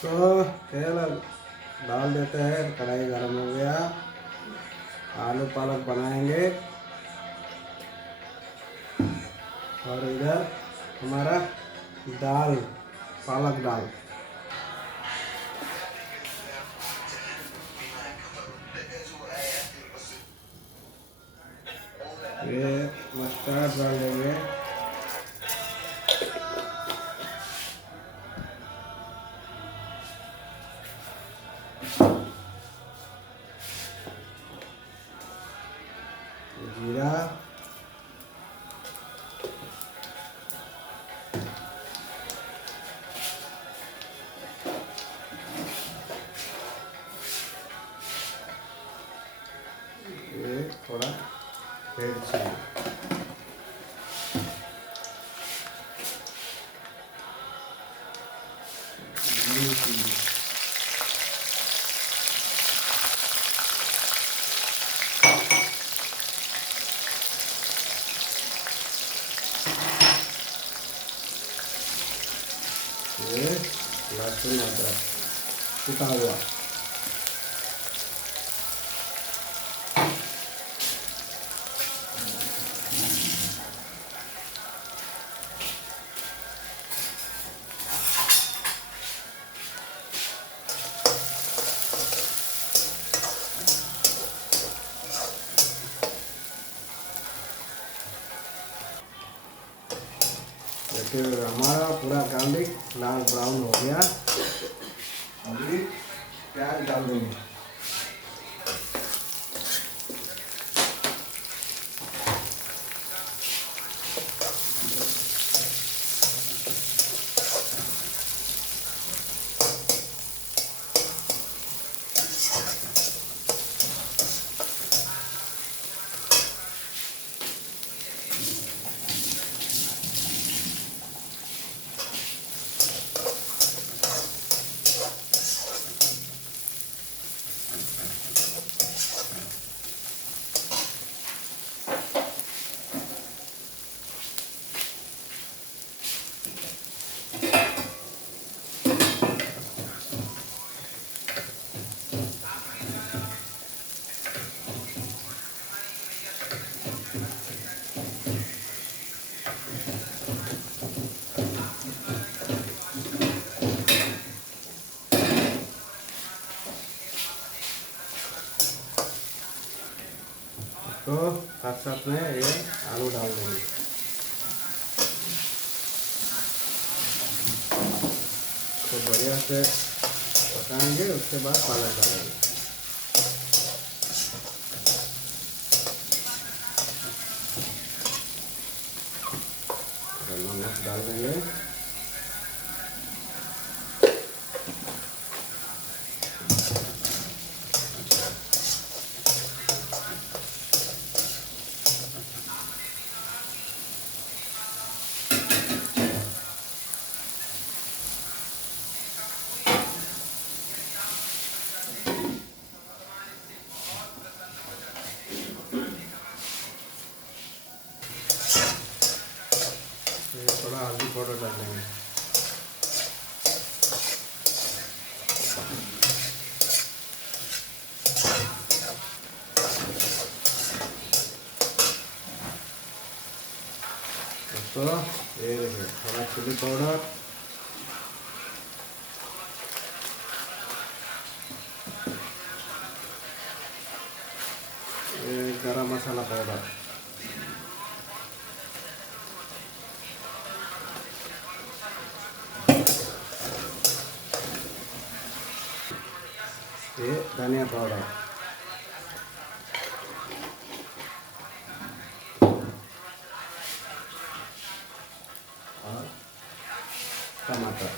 तो तेल डाल देते हैं। कढ़ाई गर्म हो गया। आलू पालक बनाएंगे। और इधर हमारा दाल, पालक दाल। ये मस्टर्ड डाल देंगे। जीरा, ये थोड़ा मिर्ची। ये लहसुन अदरक कुटा हुआ। देखिए हमारा पूरा गार्लिक लाल ब्राउन हो गया। अभी प्याज डाल देंगे। तो साथ साथ में ये आलू डाल देंगे। तो बढ़िया से पकाएंगे, उसके बाद पालक डालेंगे। नमक डाल देंगे। थोड़ा हल्दी पाउडर डाल देंगे। तो ये देखिए थोड़ा चिली पाउडर, ये गरम मसाला पाउडर, ये धनिया पाउडर, और टमाटर।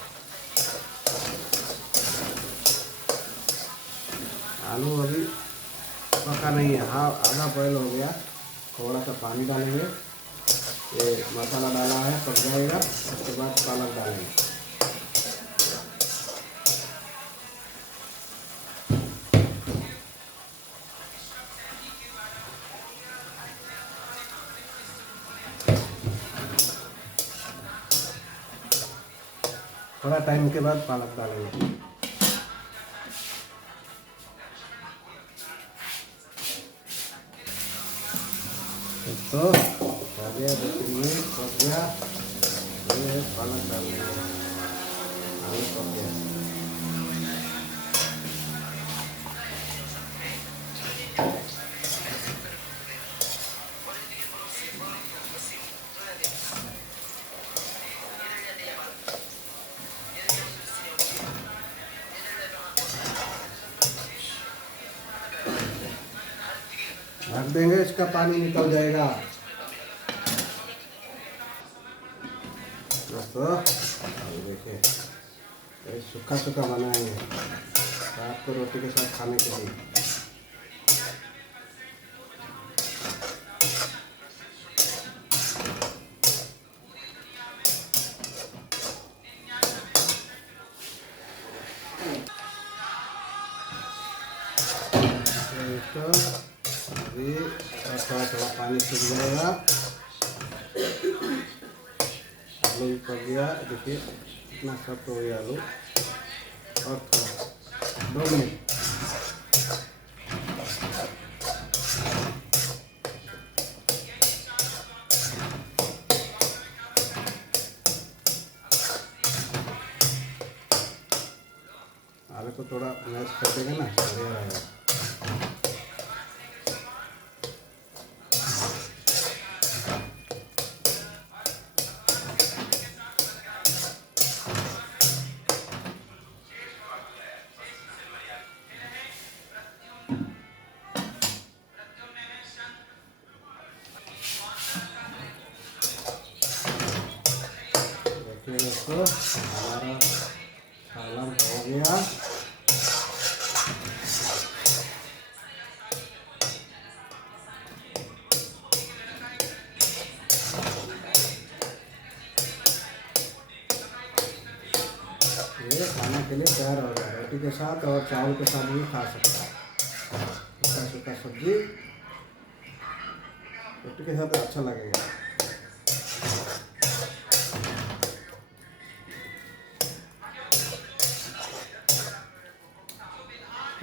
आलू अभी पका नहीं है, हाँ आधा बॉयल हो गया। थोड़ा सा पानी डालेंगे। ये मसाला डाला है, पक जाएगा। उसके बाद पालक डालेंगे। थोड़ा टाइम के बाद पालक डालेंगे। तो हो गया, देखिए पक गया। ये पालक डाल देंगे, आलू पक गया। ढक देंगे, इसका पानी निकल जाएगा। दोस्तों देखिए सूखा सूखा बनाएंगे रात को रोटी के साथ खाने के लिए। तो अभी थोड़ा थोड़ा पानी सूख जाएगा। आलू भी पक गया, देखिए इतना सख्त हो गया आलू। और थोड़ा 2 मिनट। आलू को थोड़ा मैश कर देंगे ना, बढ़िया रहेगा। देखिए दोस्तों हमारा सालन हो गया। ये खाने के लिए तैयार हो गया, रोटी के साथ और चावल के साथ भी खा सकता है। सूखा सूखा सब्जी रोटी के साथ अच्छा लगेगा।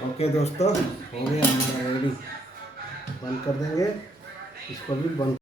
ओके दोस्तों, हो गया हमारा रेडी। बंद कर देंगे इसको भी, बंद।